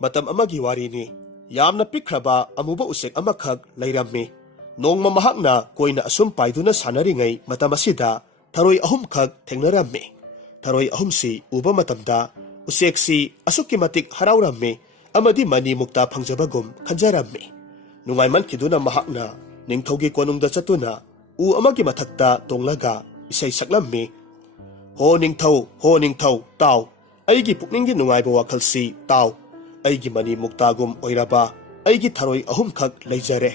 ꯃꯇꯝ ꯑꯃꯒꯤ ꯋꯥꯔꯤꯅꯤ. ꯌꯥꯝꯅ ꯄꯤꯛꯈ꯭ꯔꯕ ꯑꯃꯨꯕ ꯎꯆꯦꯛ ꯑꯃꯈꯛ ꯂꯩꯔꯝꯃꯤ. ꯅꯣꯡꯃ ꯃꯍꯥꯛꯅ ꯀꯣꯏꯅ ꯑꯁꯨꯝ ꯄꯥꯏꯗꯨꯅ ꯁꯥꯟꯅꯔꯤꯉꯩ ꯃꯇꯝ ꯑꯁꯤꯗ ꯊꯔꯣꯏ ꯑꯍꯨꯝꯈꯛ ꯊꯦꯡꯅꯔꯝꯃꯤ. ꯊꯔꯣꯏ ꯑꯍꯨꯝꯁꯤ ꯎꯕ ꯃꯇꯝꯗ ꯎꯆꯦꯛꯁꯤ ꯑꯁꯨꯛꯀꯤ ꯃꯇꯤꯛ ꯍꯔꯥꯎꯔꯝꯃꯤ ꯑꯃꯗꯤ ꯃꯅꯤ ꯃꯨꯛꯇ ꯐꯪꯖꯕꯒꯨꯝ ꯈꯟꯖꯔꯝꯃꯤ. ꯅꯨꯡꯉꯥꯏꯃꯟꯈꯤꯗꯨꯅ ꯃꯍꯥꯛꯅ ꯅꯤꯡꯊꯧꯒꯤ ꯀꯣꯅꯨꯡꯗ ꯆꯠꯇꯨꯅ ꯎ ꯑꯃꯒꯤ ꯃꯊꯛꯇ ꯇꯣꯡꯂꯒ ꯏꯁꯩ ꯁꯛꯂꯝꯃꯤ. ꯍꯣ ꯅꯤꯡꯊꯧ, ꯇꯥꯎ. ꯑꯩꯒꯤ ꯄꯨꯛꯅꯤꯡꯒꯤ ꯅꯨꯡꯉꯥꯏꯕ ꯋꯥꯈꯜꯁꯤ ꯇꯥꯎ. ꯑꯩꯒꯤ ꯃꯅꯤ ꯃꯨꯛꯇꯥꯒꯨꯝ ꯑꯣꯏꯔꯕ ꯑꯩꯒꯤ ꯊꯔꯣꯏ ꯑꯍꯨꯝꯈꯛ ꯂꯩꯖꯔꯦ.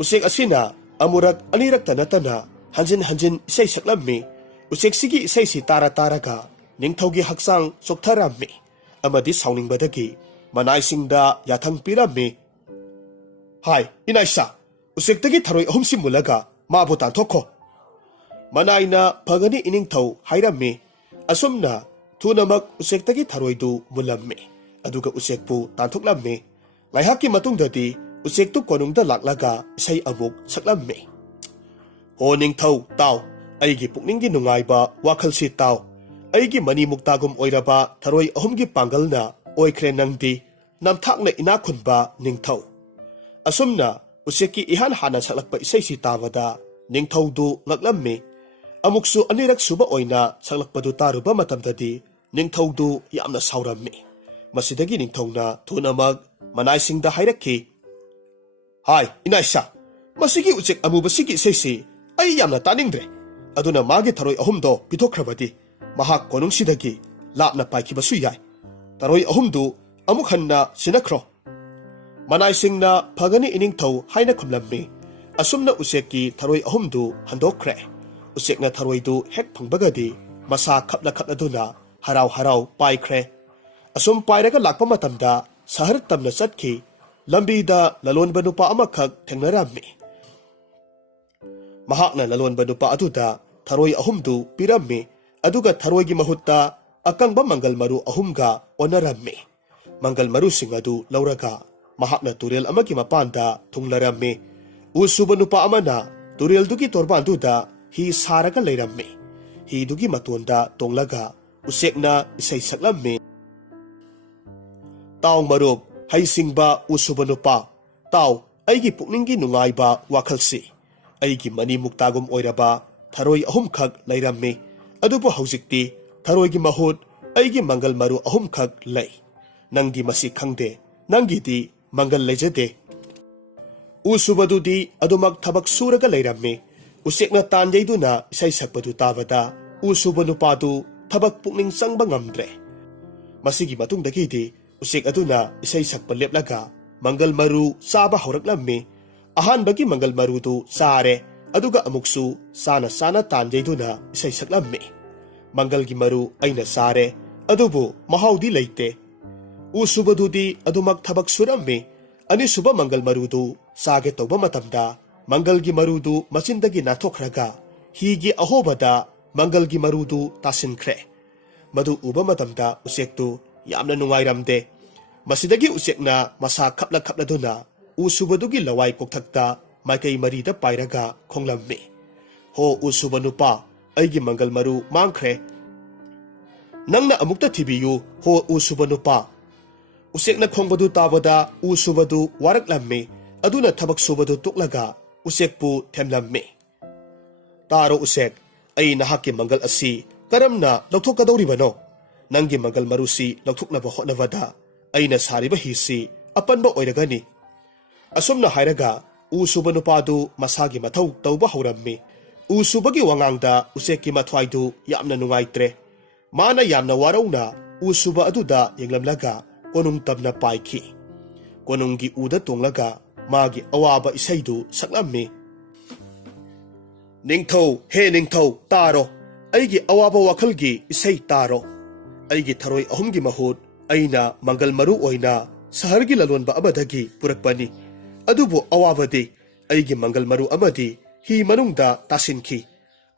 ꯎꯆꯦꯛ ꯑꯁꯤꯅ ꯑꯃꯨꯔꯛ ꯑꯅꯤꯔꯛꯇ ꯅꯠꯇꯅ ꯍꯟꯖꯤꯟ ꯍꯟꯖꯤꯟ ꯏꯁꯩ ꯁꯛꯂꯝꯃꯤ. ꯎꯆꯦꯛꯁꯤꯒꯤ ꯏꯁꯩꯁꯤ ꯇꯥꯔꯒ ꯅꯤꯡꯊꯧꯒꯤ ꯍꯛꯆꯥꯡ ꯆꯣꯛꯊꯔꯝꯃꯤ ꯑꯃꯗꯤ ꯁꯥꯎꯅꯤꯡꯕꯗꯒꯤ ꯃꯅꯥꯏꯁꯤꯡꯗ ꯌꯥꯊꯪ ꯄꯤꯔꯝꯃꯤ. ꯍꯥꯏ ꯏꯅꯥꯏꯁꯥ, ꯎꯆꯦꯛꯇꯒꯤ ꯊꯔꯣꯏ ꯑꯍꯨꯝꯁꯤ ꯃꯨꯜꯂꯒ ꯃꯥꯕꯨ ꯇꯥꯟꯊꯣꯛꯈꯣ. ꯃꯅꯥꯏꯅ ꯐꯒꯅꯤ ꯏꯅꯤꯡꯊꯧ ꯍꯥꯏꯔꯝꯃꯤ. ꯑꯁꯨꯝꯅ ꯊꯨꯅꯃꯛ ꯎꯆꯦꯛꯇꯒꯤ ꯊꯔꯣꯏꯗꯨ ꯃꯨꯜꯂꯝꯃꯤ ꯑꯗꯨꯒ ꯎꯆꯦꯛꯄꯨ ꯇꯥꯟꯊꯣꯛꯂꯝꯃꯤ. ꯉꯥꯏꯍꯥꯛꯀꯤ ꯃꯇꯨꯡꯗꯗꯤ ꯎꯆꯦꯛꯇꯨ ꯀꯣꯅꯨꯡꯗ ꯂꯥꯛꯂꯒ ꯏꯁꯩ ꯑꯃꯨꯛ ꯁꯛꯂꯝꯃꯤ. ꯍꯣ ꯅꯤꯡꯊꯧ, ꯇꯥꯎ. ꯑꯩꯒꯤ ꯄꯨꯛꯅꯤꯡꯒꯤ ꯅꯨꯡꯉꯥꯏꯕ ꯋꯥꯈꯜꯁꯤ ꯇꯥꯎ. ꯑꯩꯒꯤ ꯃꯅꯤ ꯃꯨꯛꯇꯥꯒꯨꯝ ꯑꯣꯏꯔꯕ ꯊꯔꯣꯏ ꯑꯍꯨꯝꯒꯤ ꯄꯥꯡꯒꯜꯅ ꯑꯣꯏꯈ꯭ꯔꯦ ꯅꯪꯗꯤ ꯅꯝꯊꯥꯛꯅ ꯏꯅꯥꯛ ꯈꯨꯟꯕ ꯅꯤꯡꯊꯧ. ꯑꯁꯨꯝꯅ ꯎꯆꯦꯛꯀꯤ ꯏꯍꯥꯟ ꯍꯥꯟꯅ ꯁꯛꯂꯛꯄ ꯏꯁꯩꯁꯤ ꯇꯥꯕꯗ ꯅꯤꯡꯊꯧꯗꯨ ꯉꯛꯂꯝꯃꯤ. ꯑꯃꯨꯛꯁꯨ ꯑꯅꯤꯔꯛ ꯁꯨꯕ ꯑꯣꯏꯅ ꯁꯛꯂꯛꯄꯗꯨ ꯇꯥꯔꯨꯕ ꯃꯇꯝꯗꯗꯤ ꯅꯤꯡꯊꯧꯗꯨ ꯌꯥꯝꯅ ꯁꯥꯎꯔꯝꯃꯤ. ꯃꯁꯤꯗꯒꯤ ꯅꯤꯡꯊꯧꯅ ꯊꯨꯅꯃꯛ ꯃꯅꯥꯏꯁꯤꯡꯗ ꯍꯥꯏꯔꯛꯈꯤ. ꯍꯥꯏ ꯏꯅꯥꯏꯁꯥ, ꯃꯁꯤꯒꯤ ꯎꯆꯦꯛ ꯑꯃꯨꯕꯁꯤꯒꯤ ꯏꯁꯩꯁꯤ ꯑꯩ ꯌꯥꯝꯅ ꯇꯥꯅꯤꯡꯗ꯭ꯔꯦ. ꯑꯗꯨꯅ ꯃꯥꯒꯤ ꯊꯔꯣꯏ ꯑꯍꯨꯝꯗꯣ ꯄꯤꯊꯣꯛꯈ꯭ꯔꯕꯗꯤ ꯃꯍꯥꯛ ꯀꯣꯅꯨꯡꯁꯤꯗꯒꯤ ꯂꯥꯞꯅ ꯄꯥꯏꯈꯤꯕꯁꯨ ꯌꯥꯏ. ꯊꯔꯣꯏ ꯑꯍꯨꯝꯗꯨ ꯑꯃꯨꯛ ꯍꯟꯅ ꯁꯤꯟꯅꯈ꯭ꯔꯣ. ꯃꯅꯥꯏꯁꯤꯡꯅ ꯐꯒꯅꯤ ꯏꯅꯤꯡꯊꯧ ꯍꯥꯏꯅ ꯈꯨꯝꯂꯝꯃꯤ. ꯑꯁꯨꯝꯅ ꯎꯆꯦꯛꯀꯤ ꯊꯔꯣꯏ ꯑꯍꯨꯝꯗꯨ ꯍꯟꯗꯣꯛꯈ꯭ꯔꯦ. ꯎꯆꯦꯛꯅ ꯊꯔꯣꯏꯗꯨ ꯍꯦꯛ ꯐꯪꯕꯒꯗꯤ ꯃꯁꯥ ꯈꯞꯅꯗꯨꯅ ꯍꯔꯥꯎ ꯍꯔꯥꯎ ꯄꯥꯏꯈ꯭ꯔꯦ. ꯑꯁꯨꯝ ꯄꯥꯏꯔꯒ ꯂꯥꯛꯄ ꯃꯇꯝꯗ ꯁꯍꯔ ꯇꯝꯅ ꯆꯠꯈꯤ. ꯂꯝꯕꯤꯗ ꯂꯂꯣꯟꯕ ꯅꯨꯄꯥ ꯑꯃꯈꯛ ꯊꯦꯡꯅꯔꯝꯃꯤ. ꯃꯍꯥꯛꯅ ꯂꯂꯣꯟꯕ ꯅꯨꯄꯥ ꯑꯗꯨꯗ ꯊꯔꯣꯏ ꯑꯍꯨꯝꯗꯨ ꯄꯤꯔꯝꯃꯤ ꯑꯗꯨꯒ ꯊꯔꯣꯏꯒꯤ ꯃꯍꯨꯠꯇ ꯑꯀꯪꯕ ꯃꯪꯒꯜ ꯃꯔꯨ ꯑꯍꯨꯝꯒ ꯑꯣꯟꯅꯔꯝꯃꯤ. ꯃꯪꯒꯜ ꯃꯔꯨꯁꯤꯡ ꯑꯗꯨ ꯂꯧꯔꯒ ꯃꯍꯥꯛꯅ ꯇꯨꯔꯦꯜ ꯑꯃꯒꯤ ꯃꯄꯥꯟꯗ ꯊꯨꯡꯂꯔꯝꯃꯤ. ꯎ ꯁꯨꯕ ꯅꯨꯄꯥ ꯑꯃꯅ ꯇꯨꯔꯦꯜꯗꯨꯒꯤ ꯇꯣꯔꯕꯥꯟꯗꯨꯗ ꯍꯤ ꯁꯥꯔꯒ ꯂꯩꯔꯝꯃꯤ. ꯍꯤꯗꯨꯒꯤ ꯃꯇꯣꯟꯗ ꯇꯣꯡꯂꯒ ꯎꯆꯦꯛꯅ ꯏꯁꯩ ꯁꯛꯂꯝꯃꯤ. ꯇꯥꯎ ꯃꯔꯨꯞ, ꯍꯩꯁꯤꯡꯕ ꯎ ꯁꯨꯕ ꯅꯨꯄꯥ, ꯇꯥꯎ. ꯑꯩꯒꯤ ꯄꯨꯛꯅꯤꯡꯒꯤ ꯅꯨꯡꯉꯥꯏꯕ ꯋꯥꯈꯜꯁꯤ. ꯑꯩꯒꯤ ꯃꯅꯤ ꯃꯨꯛꯇꯥꯒꯨꯝ ꯑꯣꯏꯔꯕ ꯊꯔꯣꯏ ꯑꯍꯨꯝꯈꯛ ꯂꯩꯔꯝꯃꯤ. ꯑꯗꯨꯕꯨ ꯍꯧꯖꯤꯛꯇꯤ ꯊꯔꯣꯏꯒꯤ ꯃꯍꯨꯠ ꯑꯩꯒꯤ ꯃꯪꯒꯜ ꯃꯔꯨ ꯑꯍꯨꯝꯈꯛ ꯂꯩ. ꯅꯪꯗꯤ ꯃꯁꯤ ꯈꯪꯗꯦ. ꯅꯪꯒꯤꯗꯤ ꯃꯪꯒꯜ ꯂꯩꯖꯗꯦ. ꯎ ꯁꯨꯕꯗꯨꯗꯤ ꯑꯗꯨꯃꯛ ꯊꯕꯛ ꯁꯨꯔꯒ ꯂꯩꯔꯝꯃꯤ. ꯎꯆꯦꯛꯅ ꯇꯥꯟ ꯌꯩꯗꯨꯅ ꯏꯁꯩ ꯁꯛꯄꯗꯨ ꯇꯥꯕꯗ ꯎ ꯁꯨꯕ ꯅꯨꯄꯥꯗꯨ ꯊꯕꯛ ꯄꯨꯛꯅꯤꯡ ꯆꯪꯕ ꯉꯝꯗ꯭ꯔꯦ. ꯃꯁꯤꯒꯤ ꯃꯇꯨꯡꯗꯒꯤꯗꯤ ꯎꯆꯦꯛ ꯑꯗꯨꯅ ꯏꯁꯩ ꯁꯛꯄ ꯂꯦꯞꯂꯒ ꯃꯪꯒꯜ ꯃꯔꯨ ꯆꯥꯕ ꯍꯧꯔꯛꯂꯝꯃꯤ. ꯑꯍꯥꯟꯕꯒꯤ ꯃꯪꯒꯜ ꯃꯔꯨꯗꯨ ꯆꯥꯔꯦ ꯑꯗꯨꯒ ꯑꯃꯨꯛꯁꯨ ꯆꯥꯅ ꯇꯥꯟ ꯌꯩꯗꯨꯅ ꯏꯁꯩ ꯁꯛꯂꯝꯃꯤ. ꯃꯪꯒꯜꯒꯤ ꯃꯔꯨ ꯑꯩꯅ ꯆꯥꯔꯦ, ꯑꯗꯨꯕꯨ ꯃꯍꯥꯎꯗꯤ ꯂꯩꯇꯦ. ꯎ ꯁꯨꯕꯗꯨꯗꯤ ꯑꯗꯨꯃꯛ ꯊꯕꯛ ꯁꯨꯔꯝꯃꯤ. ꯑꯅꯤꯁꯨꯕ ꯃꯪꯒꯜ ꯃꯔꯨꯗꯨ ꯆꯥꯒꯦ ꯇꯧꯕ ꯃꯇꯝꯗ ꯃꯪꯒꯜꯒꯤ ꯃꯔꯨꯗꯨ ꯃꯆꯤꯟꯗꯒꯤ ꯅꯥꯟꯊꯣꯛꯈ꯭ꯔꯒ ꯍꯤꯒꯤ ꯑꯍꯣꯕꯗ ꯃꯪꯒꯜꯒꯤ ꯃꯔꯨꯗꯨ ꯇꯥꯁꯤꯟꯈ꯭ꯔꯦ. ꯃꯗꯨ ꯎꯕ ꯃꯇꯝꯗ ꯎꯆꯦꯛꯇꯨ ꯌꯥꯝꯅ ꯅꯨꯡꯉꯥꯏꯔꯝꯗꯦ. ꯃꯁꯤꯗꯒꯤ ꯎꯆꯦꯛꯅ ꯃꯁꯥ ꯈꯞꯅꯗꯨꯅ ꯎ ꯁꯨꯕꯗꯨꯒꯤ ꯂꯋꯥꯏ ꯀꯣꯛꯊꯛꯇ ꯃꯥꯏꯀꯩ ꯃꯔꯤꯗ ꯄꯥꯏꯔꯒ ꯈꯣꯡꯂꯝꯃꯤ. ꯍꯣ ꯎ ꯁꯨꯕ ꯅꯨꯄꯥ, ꯑꯩꯒꯤ ꯃꯪꯒꯜ ꯃꯔꯨ ꯃꯥꯡꯈ꯭ꯔꯦ. ꯅꯪꯅ ꯑꯃꯨꯛꯇ ꯊꯤꯕꯤꯌꯨ, ꯍꯣ ꯎ ꯁꯨꯕ ꯅꯨꯄꯥ. ꯎꯆꯦꯛꯅ ꯈꯣꯡꯕꯗꯨ ꯇꯥꯕꯗ ꯎ ꯁꯨꯕꯗꯨ ꯋꯥꯔꯛꯂꯝꯃꯤ. ꯑꯗꯨꯅ ꯊꯕꯛ ꯁꯨꯕꯗꯨ ꯇꯣꯛꯂꯒ ꯎꯆꯦꯛꯄꯨ ꯊꯦꯝꯂꯝꯃꯤ. ꯇꯥꯔꯣ ꯎꯆꯦꯛ, ꯑꯩ ꯅꯍꯥꯛꯀꯤ ꯃꯪꯒꯜ ꯑꯁꯤ ꯀꯔꯝꯅ ꯂꯧꯊꯣꯛꯀꯗꯧꯔꯤꯕꯅꯣ? ꯅꯪꯒꯤ ꯃꯪꯒꯜ ꯃꯔꯨꯁꯤ ꯂꯧꯊꯣꯛꯅꯕ ꯍꯣꯠꯅꯕꯗ ꯑꯩꯅ ꯁꯥꯔꯤꯕ ꯍꯤꯁꯤ ꯑꯄꯟꯕ ꯑꯣꯏꯔꯒꯅꯤ. ꯑꯁꯨꯝꯅ ꯍꯥꯏꯔꯒ ꯎ ꯁꯨꯕ ꯅꯨꯄꯥꯗꯨ ꯃꯁꯥꯒꯤ ꯃꯊꯧ ꯇꯧꯕ ꯍꯧꯔꯝꯃꯤ. ꯎ ꯁꯨꯕꯒꯤ ꯋꯥꯉꯥꯡꯗ ꯎꯆꯦꯛꯀꯤ ꯃꯊ꯭ꯋꯥꯏꯗꯨ ꯌꯥꯝꯅ ꯅꯨꯡꯉꯥꯏꯇ꯭ꯔꯦ. ꯃꯥꯅ ꯌꯥꯝꯅ ꯋꯥꯔꯧꯅ ꯎ ꯁꯨꯕ ꯑꯗꯨꯗ ꯌꯦꯡꯂꯝꯂꯒ ꯀꯣꯅꯨꯡ ꯇꯝꯅ ꯄꯥꯏꯈꯤ. ꯀꯣꯅꯨꯡꯒꯤ ꯎꯗ ꯇꯣꯡꯂꯒ ꯃꯥꯒꯤ ꯑꯋꯥꯕ ꯏꯁꯩꯗꯨ ꯁꯛꯂꯝꯃꯤ. ꯅꯤꯡꯊꯧ, ꯍꯦ ꯅꯤꯡꯊꯧ, ꯇꯥꯔꯣ. ꯑꯩꯒꯤ ꯑꯋꯥꯕ ꯋꯥꯈꯜꯒꯤ ꯏꯁꯩ ꯇꯥꯔꯣ. ꯑꯩꯒꯤ ꯊꯔꯣꯏ ꯑꯍꯨꯝꯒꯤ ꯃꯍꯨꯠ ꯑꯩꯅ ꯃꯪꯒꯜ ꯃꯔꯨ ꯑꯣꯏꯅ ꯁꯍꯔꯒꯤ ꯂꯂꯣꯟꯕ ꯑꯃꯗꯒꯤ ꯄꯨꯔꯛꯄꯅꯤ. ꯑꯗꯨꯕꯨ ꯑꯋꯥꯕꯗꯤ ꯑꯩꯒꯤ ꯃꯪꯒꯜ ꯃꯔꯨ ꯑꯃꯗꯤ हि ꯃꯅꯨꯡꯗ ꯇꯥꯁꯤꯟꯈꯤ.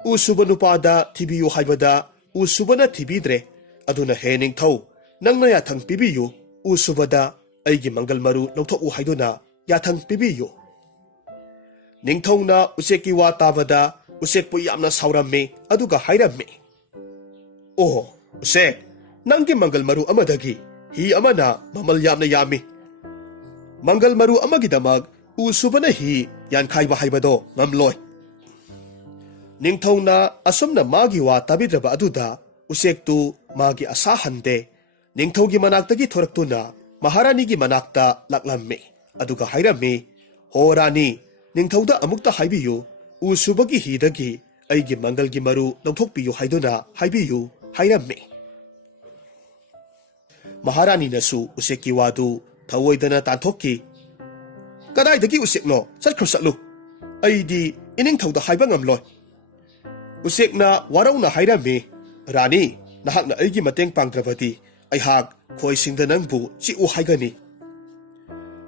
ꯎ ꯁꯨꯕ ꯅꯨꯄꯥꯗ ꯊꯤꯕꯤꯌꯨ ꯍꯥꯏꯕꯗ ꯎ ꯁꯨꯕꯅ ꯊꯤꯕꯤꯗ꯭ꯔꯦ. ꯑꯗꯨꯅ ꯍꯦ ꯅꯤꯡꯊꯧ, ꯅꯪꯅ ꯌꯥꯊꯪ ꯄꯤꯕꯤꯌꯨ. ꯎ ꯁꯨꯕꯗ ꯑꯩꯒꯤ ꯃꯪꯒꯜ ꯃꯔꯨ ꯂꯧꯊꯣꯛꯎ ꯍꯥꯏꯗꯨꯅ ꯌꯥꯊꯪ ꯄꯤꯕꯤꯌꯨ. ꯅꯤꯡꯊꯧꯅ ꯎꯆꯦꯛꯀꯤ ꯋꯥ ꯇꯥꯕꯗ ꯎꯆꯦꯛꯄꯨ ꯌꯥꯝꯅ ꯁꯥꯎꯔꯝꯃꯤ ꯑꯗꯨꯒ ꯍꯥꯏꯔꯝꯃꯤ. ꯑꯣ ꯎꯆꯦꯛ, ꯅꯪꯒꯤ ꯃꯪꯒꯜ ꯃꯔꯨ ꯑꯃꯗꯒꯤ hi amana mamal yamna yami. Mangal maru amagidamag usubana hi yankai bahaibado ngamloy. Ningthongna asumna magi wa tabidraba aduda usektu magi asahande ningthonggi manaktagi thoraktuna Maharanigi manakta laklammi aduga hairami ho rani ningthauda amukta haibiyu usubagi hidagi aigi mangalgi maru longthokpiyu haiduna haibiyu hairami Maharani nasu useki wadu thawoidana tanthokki kadaidagi usekno satkhru satlu aidi iningthauda haiba ngamloi usekna warauna hairami rani nahakna aigi mateng pangdrabadi aihak khoi singda nangbu chi u haigani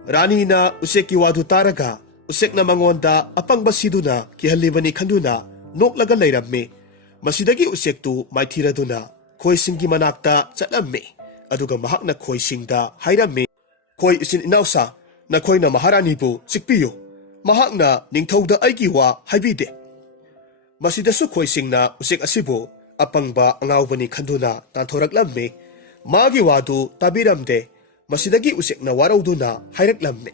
rani na useki wadu taraga usekna mangonda apangba siduna kihalibani khanduna noklaga leirammi masidagi usektu maithiraduna khoi singi manakta chatlammi aduga mahakna khoi singda hairammi khoi isin inausa na khoina maharani bu sikpiyu mahakna ningthauda aigi wa haibide masidasu khoi singna usek asibu apangba angawbani khanduna tanthoraklammi Magi wadu tabiramde masidagi usekna warauduna hairaklamne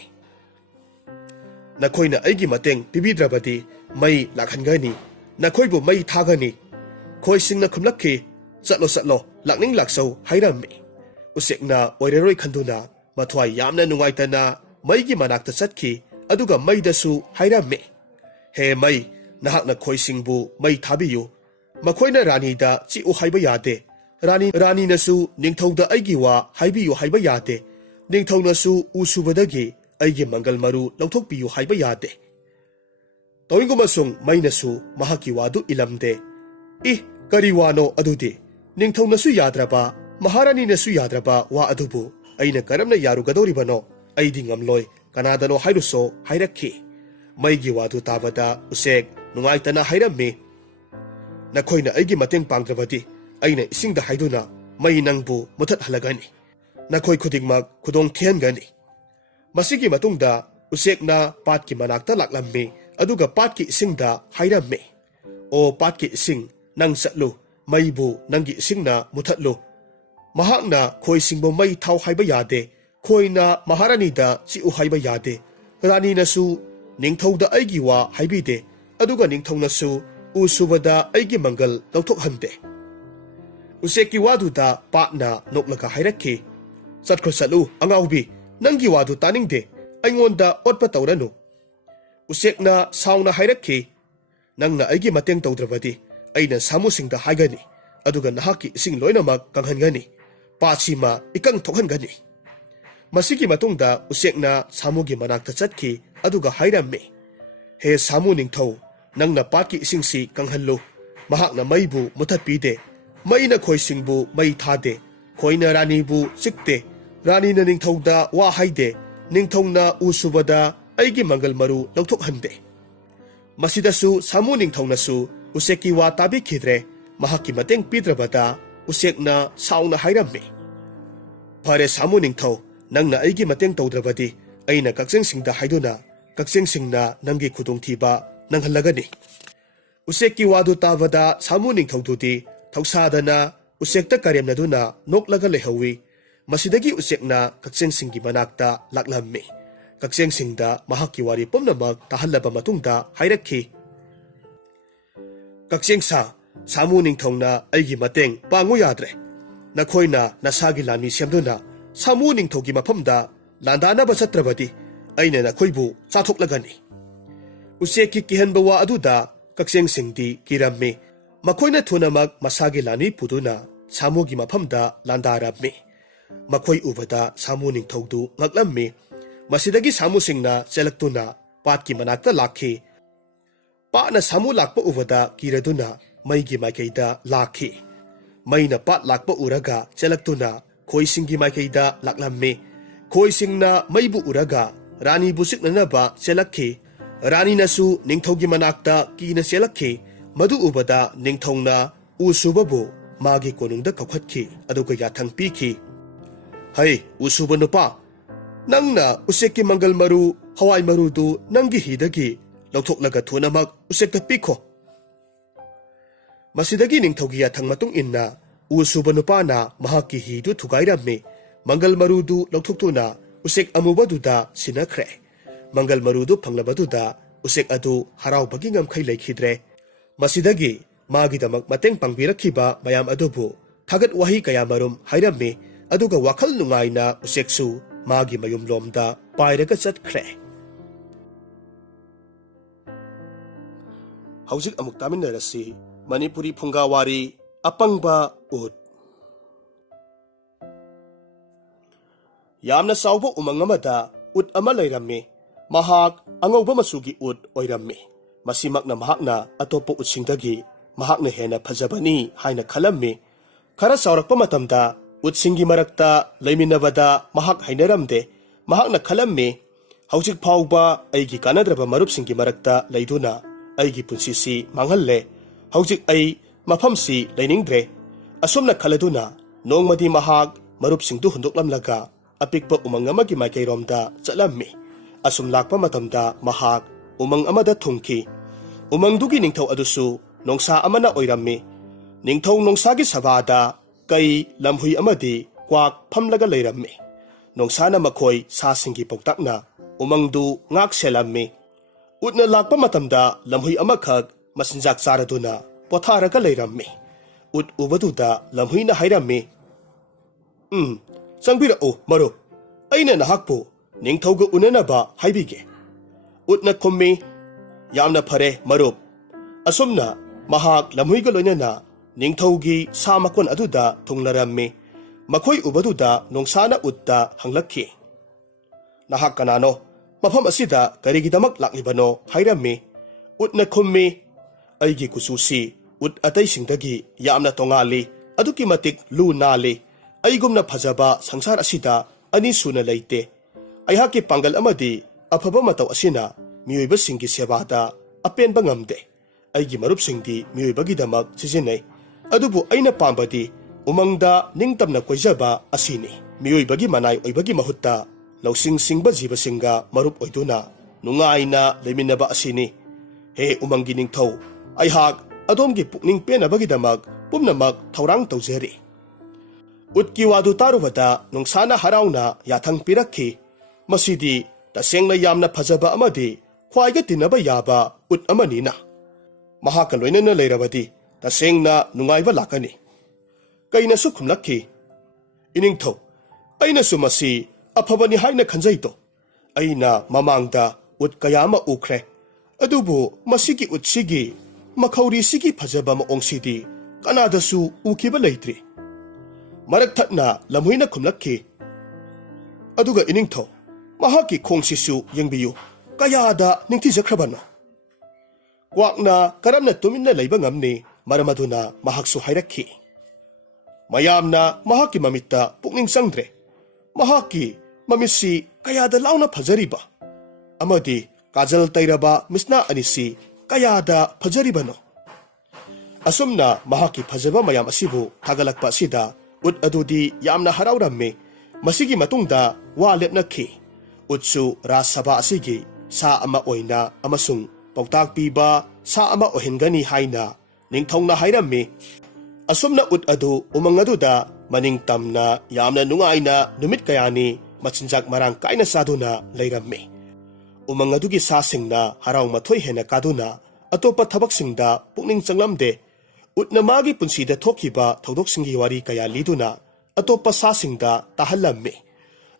Nakhoina aigi mateng pibidrabadi mai lakhangani nakhoibu mai thagani khoi singna khumlakhi satlo lakning laksau hairamme usekna oireroi khanduna mathwai yamna nungaitana maigi manakta chatkhi aduga maidasu hairamme he mai nahakna khoi singbu mai thabiyu makhoina rani da chi u haiba yade Rani nasu ningthauda aigi wa haibiyu haiba yade ningthau nasu usubadagi aigi mangal maru longthokpiyu haiba yade Toingumasung mai nasu mahaki wadu ilamde kari wano adudi ningthau nasu yadraba maharani nasu yadraba wa adubu aina karamna yarugadoribano aidi ngamloi kanadano hairuso hairakhi maigi wadu tabada usek nungaitana hairammi nakhoina aigi mateng pangdrabadi aina isingda haiduna mai nangbu muthat halagani nakhoi khudingmak khudong thiangani masigi matungda usekna patki manakta laklammi aduga patki isingda hairammi o patki ising nang satlu maibu nangi isingna muthatlu mahakna khoi singbo mai thau haiba yade khoina maharani da chi u haiba yade rani nasu ningthauda aigi wa haibide aduga ningthau nasu usubada aigi mangal lauthok hande Useki wadu da partna noklaka hairakhi satkhro salu angaubi nangi wadu taningde aingonda otpa tawranu usekna sauna hairakhi nangna aigi mateng tawdrabadi aina samusingda haigani aduga nahaki ising loinamak kanghangani pachima ikang thokhangani masigi matungda usekna samugi manakta chatkhi aduga hairamme he samu ningthau nangna patki isingsi kanghallu mahakna maibu muthatpide Maina khoi singbu mai thade khoina rani bu sikte rani na ningthauda wa haide ningthongna usubada aigi mangal maru lauthok hande masidasu samu ningthongna su useki wa tabi khidre mahaki mateng pidrabada usekna sauna hairamme phare samu ningthau nangna aigi mateng tawdrabadi aina kakjeng singda haiduna kakjeng singna nangi khudong thiba nanghallagani useki wadu tabada samu ningthaududi Thausadana usekta karemnaduna noklaga lehawi masidagi usekna kakjeng singgi manakta laklammi kakjeng singda mahaki wari pumnamak tahallaba matungda hairakhi kakjeng sa samu ningthongna aigi mateng pangu yadre nakhoina nasagi lami semduna samu ningthogi maphamda landana basatrabadi aina nakhoibu chathoklagani useki kihanba wa aduda kakjeng singdi kirammi Makoina thunamak masagi lani puduna samugi maphamda landarabmi makhoi ubada samu ningthaudu ngaklammi masidagi samu singna chelaktuna patki manakta lakhi pana samu lakpa ubada kiraduna maigi maikeida lakhi maina pat lakpa uraga chelaktuna khoi singi maikeida laklammi khoi singna maibu uraga rani busiknana ba chelakhi rani nasu ningthaugi manakta kina chelakhi Madu ubada ningthongna usubabu magi konungda kakhatkhi aduga yathang pikhi hai usuba nupa nangna useki mangal maru hawai maru du nangi hidagi lauthok thunamak usekta pikho masidagi ningthogi yathang matung inna usuba nupa na mahaki hi du thugairamme Mangal marudu lauthukuna usek amubaduda sinakre. Mangal marudu panglabaduda usek adu harau bagi ngamkai laikhidre. Masidagi magidamak mateng pangbirakhiba mayam adubu thagat wahi kaya marum hairammi aduga wakhal nungaina useksu magi mayum lomda pairaga chatkre. Haujik amuk taminarasi Manipuri Phungawari Apangba Ut. Yamna sauba umang amada ut ama layrammi. Mahak angauba masugi ut oirammi. Masimak na mahak na atopo utsingdagi mahak na hena phajabani haina khalammi. Khara saurakpa matamda utsingi marakta laiminabada mahak hainaramde. Mahak na khalammi. Haujik phauba aigi kanadraba marupsingi marakta laiduna aigi punsisi manghalle. Haujik ay mafamsi lainingdre. Asomna khaladuna nongmadi mahak marupsingdu hundoklamlaga apikpa umang amagi maikayromda chatlammi. Asum lakpa matamda mahak umang amada thungki. Umangdugi ningthaw adusu nongsa amana oirammi. Ningthaw nongsagi sabada kay lamhui amadi kwak phamlaga layrammi. Nongsana makhoi sasingi poktakna umangdu ngak selammi. Utna lakpa matamda lamhui amakhag masinjak charaduna potharaga layrammi. Ut ubaduda lamhui na hairammi. Changbirao marup. Aina nahakpo ningthawga unanaba haibige. Utna khummi yamna phare marup. Asumna mahak lamhuiga loinana ningthawgi sa makon aduda thunglarammi. Makhoi ubaduda nongsana utta hanglakhi. Nahak kanano mafam asida karigidamak laklibano hairammi. Utna khummi aigi kususi ut atay singdagi yamna tongali aduki matik lu nali. Aigumna phajaba sangsar asida ani suna leite. Aihaki panggal amadi afaba mataw asina miyoiba singi sebada apenba ngamde. Aigi marupsingdi miyoibagidamak sisinay. Adubu aina pambadi umangda ningtamna koijaba asini. Miyoibagi manay oibagi mahutta lausing singba jiba singa marup oiduna nungaina leminaba asini. He umangi ningthaw aihak adomgi pukning penabagidamak pumnamak thaurang tawjeri. Utki wadu tarubada nungsana harauna yathang pirakhi. Masidi tasengna yamna phajaba amadi khwaiga tinaba yaba ut amanina. Mahaka loinana leirabadi tasengna nungaiba lakani. Kaina su khumlakhi. Iningthaw aina su masi afabani haina khanjaito. Aina mamangda ut kayama ukre. Adubu masigi utsigi makhauri sigi phajaba maongsidi kanadasu ukiba leitri. Marak thatna lamhuina khumlakhi. Aduga iningthaw mahaki khongsisu yengbiyu kayada ningthijakhrabano. Kwakna karamna tuminna leiba ngamni maramaduna mahaksu hairakhi. Mayamna mahaki mamitta pukning sangdre. Mahaki mamisi kayada launa phajariba. Amadi kajal tairaba misna anisi kayada phajaribano. Asumna mahaki phajaba mayam asibu thagalakpa sida ut adudi yamna haraurammi. Masigi matungda wa lepnakhi. Utsu rasaba asigi sa ama oina amasung pautak piba sa ama ohengani haina ningthongna hairammi. Asumna ut adu umangaduda maningtamna yamna nungaina numit kayani machinjak marang kaina saduna leirammi. Umangadugi sasingna haraw mathoi hena kaduna atopa thabaksingda pukning changlamde. Utna magi punsida thokiba thodoksingi wari kaya liduna atopa sasingda tahallammi.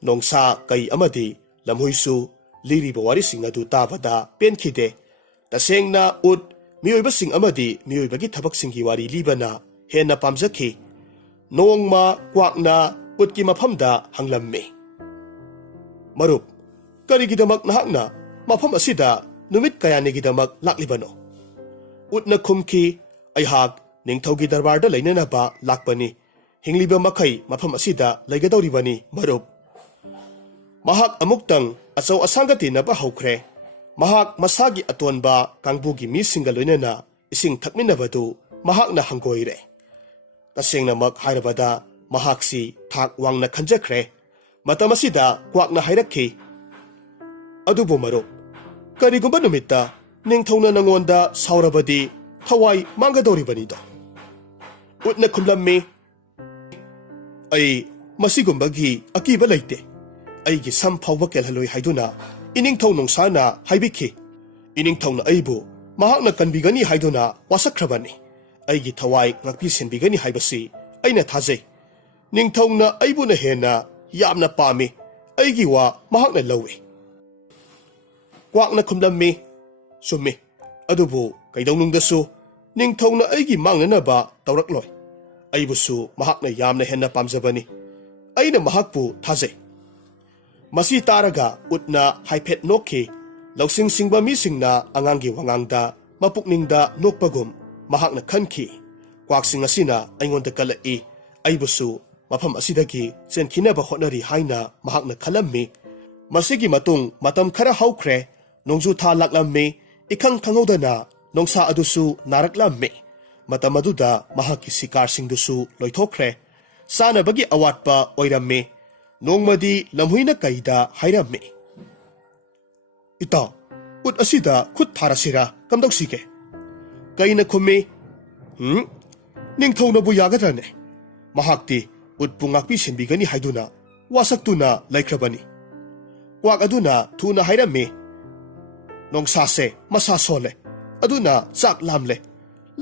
Nongsa kay amadi lamhuisu liriba warising adu tabada penkhide. Tasengna ut miyoibasing amadi miyoibagi thabaksingi wari libana hena pamjakhi. Nongma kwakna utki mafamda hanglammi. Marup, karigidamak nahakna mafam asida numit kayanigidamak laklibano. Utna khumki aihak ningthawgi darbarda lainanaba lakpani. Hingliba makai mafam asida laigadawribani marup. Mahak amuktang asaw asangati naba haukre. Mahak masagi atonba kangbugi misinga loinana ising thakminabadu mahak na hanggoire. Tasengna mak hairabada mahaksi thak wangna khanjakre. Matamasida kwak na hairakhi. Adubo marup, karigumba numitta ningthawna nangonda saurabadi thawai mangadawribanido. Utna khumlammi ay ꯃꯁꯤꯒꯨꯝꯕꯒꯤ ꯑꯀꯤꯕ ꯂꯩꯇꯦ ꯑꯩꯒꯤ ꯁꯝ ꯐꯥꯎꯕ ꯀꯦꯜꯍꯜꯂꯣꯏ ꯍꯥꯏꯗꯨꯅ ꯏꯅꯤꯡꯊꯧ ꯅꯣꯡꯁꯥꯅ ꯍꯥꯏꯕꯤꯈꯤ ꯏꯅꯤꯡꯊꯧꯅ ꯑꯩꯕꯨ ꯃꯍꯥꯛꯅ ꯀꯟꯕꯤꯒꯅꯤ ꯍꯥꯏꯗꯨꯅ ꯋꯥꯁꯛꯈ꯭ꯔꯕꯅꯤ ꯑꯩꯒꯤ ꯊꯋꯥꯏ ꯉꯥꯛꯄꯤ ꯁꯦꯟꯕꯤꯒꯅꯤ ꯍꯥꯏꯕꯁꯤ ꯑꯩꯅ ꯊꯥꯖꯩ ꯅꯤꯡꯊꯧꯅ ꯑꯩꯕꯨꯅ ꯍꯦꯟꯅ ꯌꯥꯝꯅ ꯄꯥꯝꯃꯤ ꯑꯩꯒꯤ ꯋꯥ ꯃꯍꯥꯛꯅ ꯂꯧꯏ ꯀ꯭ꯋꯥꯛꯅ ꯈꯨꯝꯂꯝꯃꯤ ꯆꯨꯝꯃꯤ ꯑꯗꯨꯕꯨ ꯀꯩꯗꯧꯅꯨꯡꯗꯁꯨ ꯅꯤꯡꯊꯧꯅ ꯑꯩꯒꯤ ꯃꯥꯡꯅꯅꯕ ꯇꯧꯔꯛꯂꯣꯏ ꯑꯩꯕꯨꯁꯨ ꯃꯍꯥꯛꯅ ꯌꯥꯝꯅ ꯍꯦꯟꯅ ꯄꯥꯝꯖꯕꯅꯤ ꯑꯩꯅ ꯃꯍꯥꯛꯄꯨ ꯊꯥꯖꯩ ꯃꯁꯤ ꯇꯥꯔꯒ ꯎꯠꯅ ꯍꯥꯏꯐꯦꯠ ꯅꯣꯛꯈꯤ ꯂꯧꯁꯤꯡ ꯁꯤꯡꯕ ꯃꯤꯁꯤꯡꯅ ꯑꯉꯥꯡꯒꯤ ꯋꯥꯉꯥꯡꯗ ꯃꯄꯨꯛꯅꯤꯡꯗ ꯅꯣꯛꯄꯒꯨꯝ ꯃꯍꯥꯛꯅ ꯈꯟꯈꯤ ꯀ꯭ꯋꯥꯛꯁꯤꯡ ꯑꯁꯤꯅ ꯑꯩꯉꯣꯟꯗ ꯀꯜꯂꯛꯏ ꯑꯩꯕꯨꯁꯨ ꯃꯐꯝ ꯑꯁꯤꯗꯒꯤ ꯆꯦꯟꯈꯤꯅꯕ ꯍꯣꯠꯅꯔꯤ ꯍꯥꯏꯅ ꯃꯍꯥꯛꯅ ꯈꯜꯂꯝꯃꯤ ꯃꯁꯤꯒꯤ ꯃꯇꯨꯡ ꯃꯇꯝ ꯈꯔ ꯍꯧꯈ꯭ꯔꯦ ꯅꯣꯡꯖꯨ ꯊꯥ ꯂꯥꯛꯂꯝꯃꯤ ꯏꯈꯪ ꯈꯪꯍꯧꯗꯅ ꯅꯣꯡꯁꯥ ꯑꯗꯨꯁꯨ ꯅꯥꯔꯛꯂꯝꯃꯤ ꯃꯇꯝ ꯑꯗꯨꯗ ꯃꯍꯥꯛꯀꯤ ꯁꯤꯀꯥꯔꯁꯤꯡꯗꯨꯁꯨ ꯂꯣꯏꯊꯣꯛꯈ꯭ꯔꯦ ꯆꯥꯅꯕꯒꯤ ꯑꯋꯥꯠꯄ ꯑꯣꯏꯔꯝꯃꯤ ꯅꯣꯡꯃꯗꯤ ꯂꯝꯍꯨꯏꯅ ꯀꯩꯗ ꯍꯥꯏꯔꯝꯃꯤ ꯏꯇꯥꯎ ꯎꯠ ꯑꯁꯤꯗ ꯈꯨꯠ ꯊꯥꯔꯁꯤꯔꯥ ꯀꯝꯗꯧꯁꯤꯒꯦ ꯀꯩꯅ ꯈꯨꯝꯃꯤ ꯅꯤꯡꯊꯧꯅꯕꯨ ꯌꯥꯒꯗ꯭ꯔꯅꯦ ꯃꯍꯥꯛꯇꯤ ꯎꯠꯄꯨ ꯉꯥꯛꯄꯤ ꯁꯦꯟꯕꯤꯒꯅꯤ ꯍꯥꯏꯗꯨꯅ ꯋꯥꯁꯛꯇꯨꯅ ꯂꯩꯈ꯭ꯔꯕꯅꯤ ꯀ꯭ꯋꯥꯛ ꯑꯗꯨꯅ ꯊꯨꯅ ꯍꯥꯏꯔꯝꯃꯤ ꯅꯣꯡꯁꯥꯁꯦ ꯃꯁꯥ ꯁꯣꯜꯂꯦ ꯑꯗꯨꯅ ꯆꯥꯛ ꯂꯥꯝꯂꯦ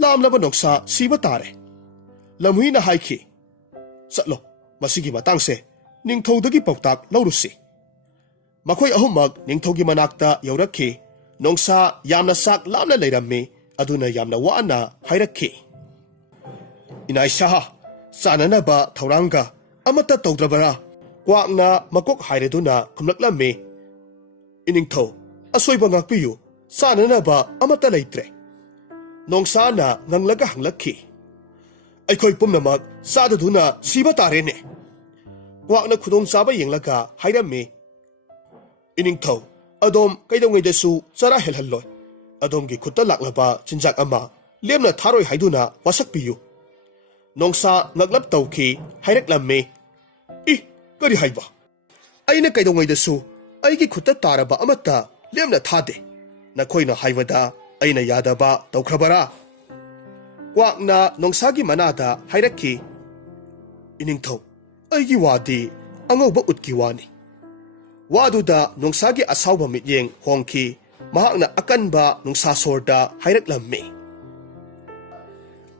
ꯂꯥꯝꯂꯕ ꯅꯣꯡꯁꯥ ꯁꯤꯕ ꯇꯥꯔꯦ ꯂꯝꯍꯨꯏꯅ ꯍꯥꯏꯈꯤ ꯆꯠꯂꯣ ꯃꯁꯤꯒꯤ ꯃꯇꯥꯡꯁꯦ ꯅꯤꯡꯊꯧꯗꯒꯤ ꯄꯥꯎꯇꯥꯛ ꯂꯧꯔꯨꯁꯤ ꯃꯈꯣꯏ ꯑꯍꯨꯝꯃꯛ ꯅꯤꯡꯊꯧꯒꯤ ꯃꯅꯥꯛꯇ ꯌꯧꯔꯛꯈꯤ ꯅꯣꯡꯁꯥ ꯌꯥꯝꯅ ꯆꯥꯛ ꯂꯥꯝꯅ ꯂꯩꯔꯝꯃꯤ ꯑꯗꯨꯅ ꯌꯥꯝꯅ ꯋꯥꯅ ꯍꯥꯏꯔꯛꯈꯤ ꯏꯅꯥꯏ ꯁꯥꯍꯥ ꯆꯥꯅꯅꯕ ꯊꯧꯔꯥꯡꯒ ꯑꯃꯠꯇ ꯇꯧꯗ꯭ꯔꯕꯔꯥ ꯀ꯭ꯋꯥꯛꯅ ꯃꯀꯣꯛ ꯍꯥꯏꯔꯗꯨꯅ ꯈꯨꯝꯂꯛꯂꯝꯃꯤ ꯏꯅꯤꯡꯊꯧ ꯑꯁꯣꯏꯕ ꯉꯥꯛꯄꯤꯌꯨ ꯆꯥꯅꯅꯕ ꯑꯃꯠꯇ ꯂꯩꯇ꯭ꯔꯦ ꯅꯣꯡꯁꯥꯅ ꯉꯪꯂꯒ ꯍꯪꯂꯛꯈꯤ ꯑꯩꯈꯣꯏ ꯄꯨꯝꯅꯃꯛ ꯆꯥꯗꯗꯨꯅ ꯁꯤꯕ ꯇꯥꯔꯦꯅꯦ ꯀ꯭ꯋꯥꯛꯅ ꯈꯨꯗꯣꯡꯆꯥꯕ ꯌꯦꯡꯂꯒ ꯍꯥꯏꯔꯝꯃꯤ ꯏꯅꯤꯡꯊꯧ ꯑꯗꯣꯝ ꯀꯩꯗꯧꯉꯩꯗꯁꯨ ꯆꯔꯥ ꯍꯦꯜꯍꯜꯂꯣꯏ ꯑꯗꯣꯝꯒꯤ ꯈꯨꯠꯇ ꯂꯥꯛꯂꯕ ꯆꯤꯟꯖꯥꯛ ꯑꯃ ꯂꯦꯝꯅ ꯊꯥꯔꯣꯏ ꯍꯥꯏꯗꯨꯅ ꯋꯥꯁꯛꯄꯤꯌꯨ ꯅꯣꯡꯁꯥ ꯉꯛꯂꯞ ꯇꯧꯈꯤ ꯍꯥꯏꯔꯛꯂꯝꯃꯤ ꯀꯔꯤ ꯍꯥꯏꯕ ꯑꯩꯅ ꯀꯩꯗꯧꯉꯩꯗꯁꯨ ꯑꯩꯒꯤ ꯈꯨꯠꯇ ꯇꯥꯔꯕ ꯑꯃꯠꯇ ꯂꯦꯝꯅ ꯊꯥꯗꯦ ꯅꯈꯣꯏꯅ ꯍꯥꯏꯕꯗ ꯑꯩꯅ ꯌꯥꯗꯕ ꯇꯧꯈ꯭ꯔꯕꯔꯥ ꯀ꯭ꯋꯥꯛꯅ ꯅꯣꯡꯁꯥꯒꯤ ꯃꯅꯥꯗ ꯍꯥꯏꯔꯛꯈꯤ ꯏꯅꯤꯡꯊꯧ ꯑꯩꯒꯤ ꯋꯥꯗꯤ ꯑꯉꯧꯕ ꯎꯠꯀꯤ ꯋꯥꯅꯤ ꯋꯥꯗꯨꯗ ꯅꯣꯡꯁꯥꯒꯤ ꯑꯁꯥꯎꯕ ꯃꯤꯠꯌꯦꯡ ꯍꯣꯡꯈꯤ ꯃꯍꯥꯛꯅ ꯑꯀꯟꯕ ꯅꯨꯡꯁꯥ ꯁꯣꯔꯗ ꯍꯥꯏꯔꯛꯂꯝꯃꯤ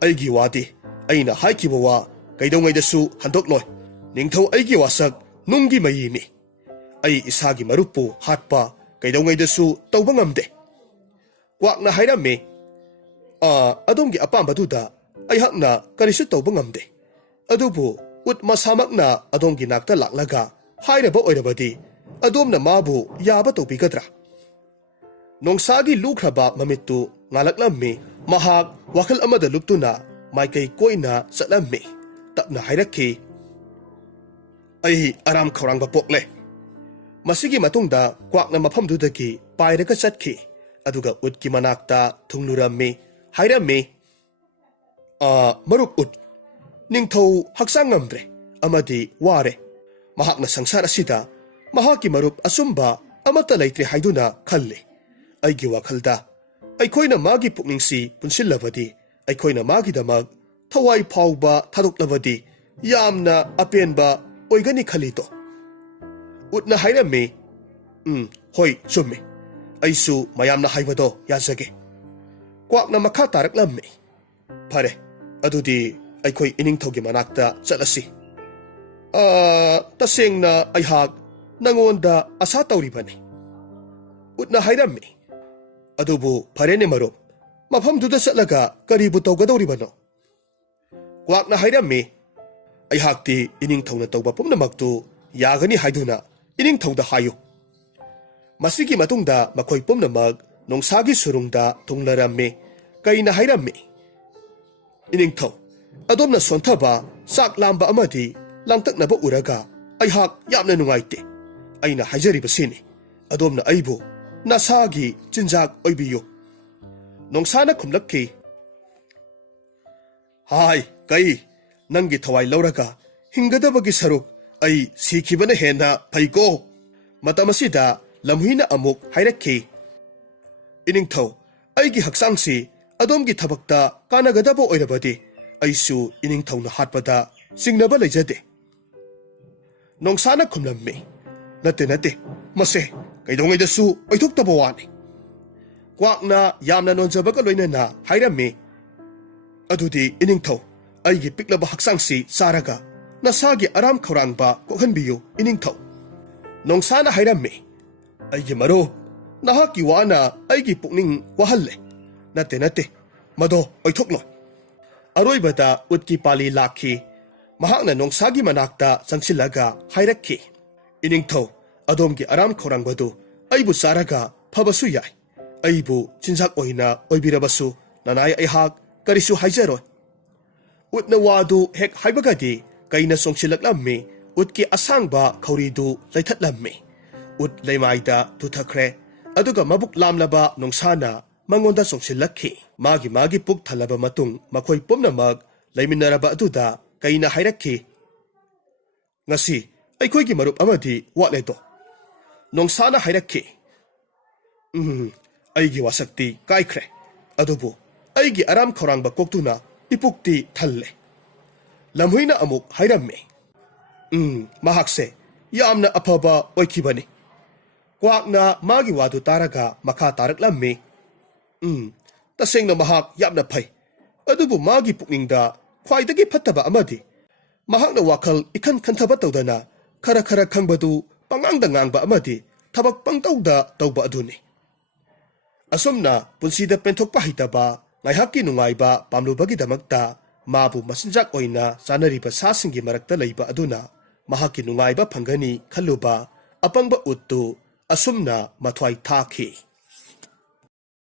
ꯑꯩꯒꯤ ꯋꯥꯗꯤ ꯑꯩꯅ ꯍꯥꯏꯈꯤꯕ ꯋꯥ ꯀꯩꯗꯧꯉꯩꯗꯁꯨ ꯍꯟꯗꯣꯛꯂꯣꯏ ꯅꯤꯡꯊꯧ ꯑꯩꯒꯤ ꯋꯥꯁꯛ ꯅꯨꯡꯒꯤ ꯃꯌꯤꯅꯤ ꯑꯩ ꯏꯁꯥꯒꯤ ꯃꯔꯨꯞꯄꯨ ꯍꯥꯠꯄ ꯀꯩꯗꯧꯉꯩꯗꯁꯨ ꯇꯧꯕ ꯉꯝꯗꯦ ꯀ꯭ꯋꯥꯛꯅ ꯍꯥꯏꯔꯝꯃꯤ ꯑꯗꯣꯝꯒꯤ ꯑꯄꯥꯝꯕꯗꯨꯗ ꯑꯩꯍꯥꯛꯅ ꯀꯔꯤꯁꯨ ꯇꯧꯕ ꯉꯝꯗꯦ ꯑꯗꯨꯕꯨ ꯎꯠ ꯃꯁꯥꯃꯛꯅ ꯑꯗꯣꯝꯒꯤ ꯅꯥꯛꯇ ꯂꯥꯛꯂꯒ ꯍꯥꯏꯔꯕ ꯑꯣꯏꯔꯕꯗꯤ ꯑꯗꯣꯝꯅ ꯃꯥꯕꯨ ꯌꯥꯕ ꯇꯧꯕꯤꯒꯗ꯭ꯔꯥ ꯅꯣꯡꯁꯥꯒꯤ ꯂꯨꯈ꯭ꯔꯕ ꯃꯃꯤꯠꯇꯨ ꯉꯥꯜꯂꯛꯂꯝꯃꯤ ꯃꯍꯥꯛ ꯋꯥꯈꯜ ꯑꯃꯗ ꯂꯨꯞꯇꯨꯅ ꯃꯥꯏꯀꯩ ꯀꯣꯏꯅ ꯆꯠꯂꯝꯃꯤ ꯇꯞꯅ ꯍꯥꯏꯔꯛꯈꯤ ꯑꯩ ꯑꯔꯥꯝ ꯈꯧꯔꯥꯡꯕ ꯄꯣꯛꯂꯦ ꯃꯁꯤꯒꯤ ꯃꯇꯨꯡꯗ ꯀ꯭ꯋꯥꯛꯅ ꯃꯐꯝꯗꯨꯗꯒꯤ ꯄꯥꯏꯔꯒ ꯆꯠꯈꯤ ꯑꯗꯨꯒ ꯎꯠꯀꯤ ꯃꯅꯥꯛꯇ ꯊꯨꯡꯂꯨꯔꯝꯃꯤ ꯍꯥꯏꯔꯝꯃꯤ ꯃꯔꯨꯞ ꯎꯠ ꯅꯤꯡꯊꯧ ꯍꯛꯆꯥꯡ ꯉꯝꯗ꯭ꯔꯦ ꯑꯃꯗꯤ ꯋꯥꯔꯦ ꯃꯍꯥꯛꯅ ꯁꯪꯁꯥꯔ ꯑꯁꯤꯗ ꯃꯍꯥꯛꯀꯤ ꯃꯔꯨꯞ ꯑꯆꯨꯝꯕ ꯑꯃꯠꯇ ꯂꯩꯇ꯭ꯔꯦ ꯍꯥꯏꯗꯨꯅ ꯈꯜꯂꯤ ꯑꯩꯒꯤ ꯋꯥꯈꯜꯗ ꯑꯩꯈꯣꯏꯅ ꯃꯥꯒꯤ ꯄꯨꯛꯅꯤꯡꯁꯤ ꯄꯨꯟꯁꯤꯜꯂꯕꯗꯤ ꯑꯩꯈꯣꯏꯅ ꯃꯥꯒꯤꯗꯃꯛ ꯊꯋꯥꯏ ꯐꯥꯎꯕ ꯊꯥꯗꯣꯛꯂꯕꯗꯤ ꯌꯥꯝꯅ ꯑꯄꯦꯟꯕ ꯑꯣꯏꯒꯅꯤ ꯈꯜꯂꯤꯗꯣ ꯎꯠꯅ ꯍꯥꯏꯔꯝꯃꯤ ꯍꯣꯏ ꯆꯨꯝꯃꯤ ꯑꯩꯁꯨ ꯃꯌꯥꯝꯅ ꯍꯥꯏꯕꯗꯣ ꯌꯥꯖꯒꯦ ꯀ꯭ꯋꯥꯛꯅ ꯃꯈꯥ ꯇꯥꯔꯛꯂꯝꯃꯤ ꯐꯔꯦ ꯑꯗꯨꯗꯤ ꯑꯩꯈꯣꯏ ꯏꯅꯤꯡꯊꯧꯒꯤ ꯃꯅꯥꯛꯇ ꯆꯠꯂꯁꯤ ꯇꯁꯦꯡꯅ ꯑꯩꯍꯥꯛ ꯅꯉꯣꯟꯗ ꯑꯁꯥ ꯇꯧꯔꯤꯕꯅꯤ ꯎꯠꯅ ꯍꯥꯏꯔꯝꯃꯤ ꯑꯗꯨꯕꯨ ꯐꯔꯦꯅꯦ ꯃꯔꯨꯞ ꯃꯐꯝꯗꯨꯗ ꯆꯠꯂꯒ ꯀꯔꯤꯕꯨ ꯇꯧꯒꯗꯧꯔꯤꯕꯅꯣ ꯀ꯭ꯋꯥꯛꯅ ꯍꯥꯏꯔꯝꯃꯤ ꯑꯩꯍꯥꯛꯇꯤ ꯏꯅꯤꯡꯊꯧꯅ ꯇꯧꯕ ꯄꯨꯝꯅꯃꯛꯇꯨ ꯌꯥꯒꯅꯤ ꯍꯥꯏꯗꯨꯅ ꯏꯅꯤꯡꯊꯧꯗ ꯍꯥꯏꯌꯨ ꯃꯁꯤꯒꯤ ꯃꯇꯨꯡꯗ ꯃꯈꯣꯏ ꯄꯨꯝꯅꯃꯛ ꯅꯣꯡꯁꯥꯒꯤ ꯁꯨꯔꯨꯡꯗ ꯊꯨꯡꯂꯔꯝꯃꯤ ꯀꯩꯅ ꯍꯥꯏꯔꯝꯃꯤ ꯏꯅꯤꯡꯊꯧ ꯑꯗꯣꯝꯅ ꯁꯣꯟꯊꯕ ꯆꯥꯛ ꯂꯥꯝꯕ ꯑꯃꯗꯤ ꯂꯥꯡꯇꯛꯅꯕ ꯎꯔꯒ ꯑꯩꯍꯥꯛ ꯌꯥꯝꯅ ꯅꯨꯡꯉꯥꯏꯇꯦ ꯑꯩꯅ ꯍꯥꯏꯖꯔꯤꯕꯁꯤꯅꯤ ꯑꯗꯣꯝꯅ ꯑꯩꯕꯨ ꯅꯁꯥꯒꯤ ꯆꯤꯟꯖꯥꯛ ꯑꯣꯏꯕꯤꯌꯨ ꯅꯣꯡꯁꯥꯅ ꯈꯨꯝꯂꯛꯈꯤ ꯍꯥꯏ ꯀꯩ ꯅꯪꯒꯤ ꯊꯋꯥꯏ ꯂꯧꯔꯒ ꯍꯤꯡꯒꯗꯕꯒꯤ ꯁꯔꯨꯛ ꯑꯩ ꯁꯤꯈꯤꯕꯅ ꯍꯦꯟꯅ ꯐꯩꯀꯣ ꯃꯇꯝ ꯑꯁꯤꯗ ꯂꯝꯍꯨꯏꯅ ꯑꯃꯨꯛ ꯍꯥꯏꯔꯛꯈꯤ ꯏꯅꯤꯡꯊꯧ ꯑꯩꯒꯤ ꯍꯛꯆꯥꯡꯁꯤ ꯑꯗꯣꯝꯒꯤ ꯊꯕꯛꯇ ꯀꯥꯟꯅꯒꯗꯕ ꯑꯣꯏꯔꯕꯗꯤ ꯑꯩꯁꯨ ꯏꯅꯤꯡꯊꯧꯅ ꯍꯥꯠꯄꯗ ꯆꯤꯡꯅꯕ ꯂꯩꯖꯗꯦ ꯅꯣꯡꯁꯥꯅ ꯈꯨꯝꯂꯝꯃꯤ, "ꯅꯠꯇꯦ ꯅꯠꯇꯦ, ꯃꯁꯦ ꯀꯩꯗꯧꯉꯩꯗꯁꯨ ꯑꯣꯏꯊꯣꯛꯇꯕ ꯋꯥꯅꯤ." ꯀ꯭ꯋꯥꯛꯅ ꯌꯥꯝꯅ ꯅꯣꯟꯖꯕꯒ ꯂꯣꯏꯅꯅ ꯍꯥꯏꯔꯝꯃꯤ, "ꯑꯗꯨꯗꯤ ꯏꯅꯤꯡꯊꯧ, ꯑꯩꯒꯤ ꯄꯤꯛꯂꯕ ꯍꯛꯆꯥꯡꯁꯤ ꯆꯥꯔꯒ ꯅꯁꯥꯒꯤ ꯑꯔꯥꯝ ꯈꯧꯔꯥꯡꯕ ꯀꯣꯛꯍꯟꯕꯤꯌꯨ ꯏꯅꯤꯡꯊꯧ." ꯅꯣꯡꯁꯥꯅ ꯍꯥꯏꯔꯝꯃꯤ, "ꯑꯩꯒꯤ ꯃꯔꯨꯞ, ꯅꯍꯥꯛꯀꯤ ꯋꯥꯅ ꯑꯩꯒꯤ ꯄꯨꯛꯅꯤꯡ ꯋꯥꯍꯜꯂꯦ꯫ ꯅꯠꯇꯦ ꯅꯠꯇꯦ, ꯃꯗꯣ ꯑꯣꯏꯊꯣꯛꯂꯣꯏ." ꯑꯔꯣꯏꯕꯗ ꯎꯠꯀꯤ ꯄꯥꯂꯤ ꯂꯥꯛꯈꯤ꯫ ꯃꯍꯥꯛꯅ ꯅꯣꯡꯁꯥꯒꯤ ꯃꯅꯥꯛꯇ ꯆꯪꯁꯤꯜꯂꯒ ꯍꯥꯏꯔꯛꯈꯤ, "ꯏꯅꯤꯡꯊꯧ, ꯑꯗꯣꯝꯒꯤ ꯑꯔꯥꯝ ꯈꯧꯔꯥꯡꯕꯗꯨ ꯑꯩꯕꯨ ꯆꯥꯔꯒ ꯐꯕꯁꯨ ꯌꯥꯏ꯫ ꯑꯩꯕꯨ ꯆꯤꯟꯖꯥꯛ ꯑꯣꯏꯅ ꯑꯣꯏꯕꯤꯔꯕꯁꯨ ꯅꯅꯥꯏ ꯑꯩꯍꯥꯛ ꯀꯔꯤꯁꯨ ꯍꯥꯏꯖꯔꯣꯏ." ꯎꯠꯅ ꯋꯥꯗꯨ ꯍꯦꯛ ꯍꯥꯏꯕꯒꯗꯤ ꯀꯩꯅ ꯆꯣꯡꯁꯤꯜꯂꯛꯂꯝꯃꯤ꯫ ꯎꯠꯀꯤ ꯑꯁꯥꯡꯕ ꯈꯧꯔꯤꯗꯨ ꯂꯩꯊꯠꯂꯝꯃꯤ꯫ ꯎꯠ ꯂꯩꯃꯥꯏꯗ ꯇꯨꯊꯈ꯭ꯔꯦ, ꯑꯗꯨꯒ ꯃꯕꯨꯛ ꯂꯥꯝꯂꯕ ꯅꯣꯡꯁꯥꯅ ꯃꯉꯣꯟꯗ ꯆꯣꯡꯁꯤꯜꯂꯛꯈꯤ꯫ ꯃꯥꯒꯤ ꯄꯨꯛ ꯊꯜꯂꯕ ꯃꯇꯨꯡ ꯃꯈꯣꯏ ꯄꯨꯝꯅꯃꯛ ꯂꯩꯃꯤꯟꯅꯔꯕ ꯑꯗꯨꯗ ꯀꯩꯅ ꯍꯥꯏꯔꯛꯈꯤ, "ꯉꯁꯤ ꯑꯩꯈꯣꯏꯒꯤ ꯃꯔꯨꯞ ꯑꯃꯗꯤ ꯋꯥꯠꯂꯦꯗꯣ?" ꯅꯣꯡꯁꯥꯅ ꯍꯥꯏꯔꯛꯈꯤ, "ꯑꯩꯒꯤ ꯋꯥꯁꯛꯇꯤ ꯀꯥꯏꯈ꯭ꯔꯦ, ꯑꯗꯨꯕꯨ ꯑꯩꯒꯤ ꯑꯔꯥꯝ ꯈꯧꯔꯥꯡꯕ ꯀꯣꯛꯇꯨꯅ ꯏꯄꯨꯛꯇꯤ ꯊꯜꯂꯦ." ꯂꯝꯍꯨꯏꯅ ꯑꯃꯨꯛ ꯍꯥꯏꯔꯝꯃꯤ, "ꯃꯍꯥꯛꯁꯦ ꯌꯥꯝꯅ ꯑꯐꯕ ꯑꯣꯏꯈꯤꯕꯅꯤ." ꯀ꯭ꯋꯥꯛꯅ ꯃꯥꯒꯤ ꯋꯥꯗꯨ ꯇꯥꯔꯒ ꯃꯈꯥ ꯇꯥꯔꯛꯂꯝꯃꯤ, "ꯇꯁꯦꯡꯅ ꯃꯍꯥꯛ ꯌꯥꯝꯅ ꯐꯩ, ꯑꯗꯨꯕꯨ ꯃꯥꯒꯤ ꯄꯨꯛꯅꯤꯡꯗ ꯈ꯭ꯋꯥꯏꯗꯒꯤ ꯐꯠꯇꯕ ꯑꯃꯗꯤ ꯃꯍꯥꯛꯅ ꯋꯥꯈꯜ ꯏꯈꯟ ꯈꯟꯊꯕ ꯇꯧꯗꯅ ꯈꯔ ꯈꯔ ꯈꯪꯕꯗꯨ ꯄꯉꯥꯡꯗ ꯉꯥꯡꯕ ꯑꯃꯗꯤ ꯊꯕꯛ ꯄꯪꯇꯧꯗ ꯇꯧꯕ ꯑꯗꯨꯅꯤ." ꯑꯁꯨꯝꯅ ꯄꯨꯟꯁꯤꯗ ꯄꯦꯟꯊꯣꯛꯄ ꯍꯩꯇꯕ, ꯉꯥꯏꯍꯥꯛꯀꯤ ꯅꯨꯡꯉꯥꯏꯕ ꯄꯥꯝꯂꯨꯕꯒꯤꯗꯃꯛꯇ ꯃꯥꯕꯨ ꯃꯆꯤꯟꯖꯥꯛ ꯑꯣꯏꯅ ꯆꯥꯅꯔꯤꯕ ꯁꯥꯁꯤꯡꯒꯤ ꯃꯔꯛꯇ ꯂꯩꯕ ꯑꯗꯨꯅ ꯃꯍꯥꯛꯀꯤ ꯅꯨꯡꯉꯥꯏꯕ ꯐꯪꯒꯅꯤ ꯈꯜꯂꯨꯕ ꯑꯄꯪꯕ ꯎꯠꯇꯨ ꯑꯁꯨꯝꯅ ꯃꯊ꯭ꯋꯥꯏ ꯊꯥꯈꯤ꯫